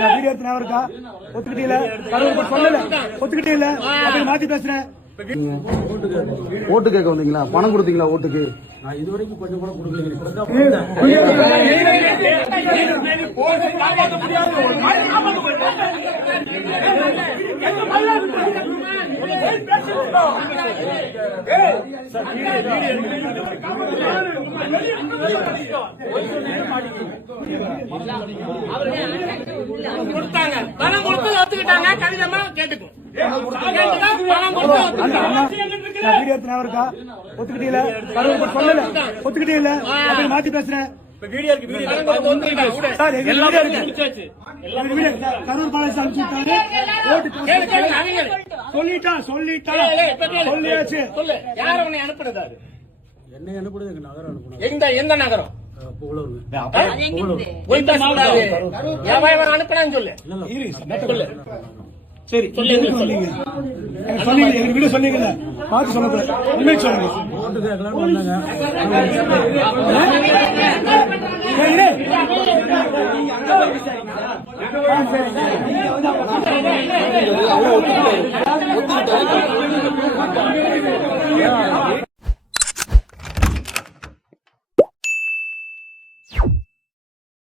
Video எடுத்து ஞாபகம் இருக்கா? ஒத்துக்கிட்டே இல்ல, கரூர் சொல்லல, ஒத்துக்கிட்டே இல்ல, அப்படி மாத்தி பேசுறேன். ஓட்டு கேட்க வந்தீங்களா? பணம் கொடுத்தீங்களா ஓட்டுக்கு? நான் இதுவரைக்கும் கொஞ்சம் கூட கொடுக்கல. கொடுத்தாங்க, பணம் கொடுத்து ஒத்துக்கிட்டாங்க. கவிதமா கேட்டுக்கும் வீடியோ எடுத்து ஞாபகம் இருக்கா? ஒத்துக்கிட்டே இல்ல, கரூர் சொல்லல, ஒத்துக்கிட்டே இல்ல, அப்படி மாத்தி பேசுறேன். கரூர் பாலாஜி அனுப்பிச்சுட்டாரு. சொல்லியாச்சு. யார் அவனை அனுப்புனது? என்னை அனுப்புனது எங்க நகரம் அனுப்புனது. எந்த நகரம்? புகழூர். அனுப்பினான்னு சொல்லு. சரி சொன்னீங்க, எங்க வீடு சொன்னீங்க, பார்த்து சொல்லக்கூடாது, உண்மை சொல்லுங்க. ஓட்டு கேட்கலான்னு வந்தாங்க. சரி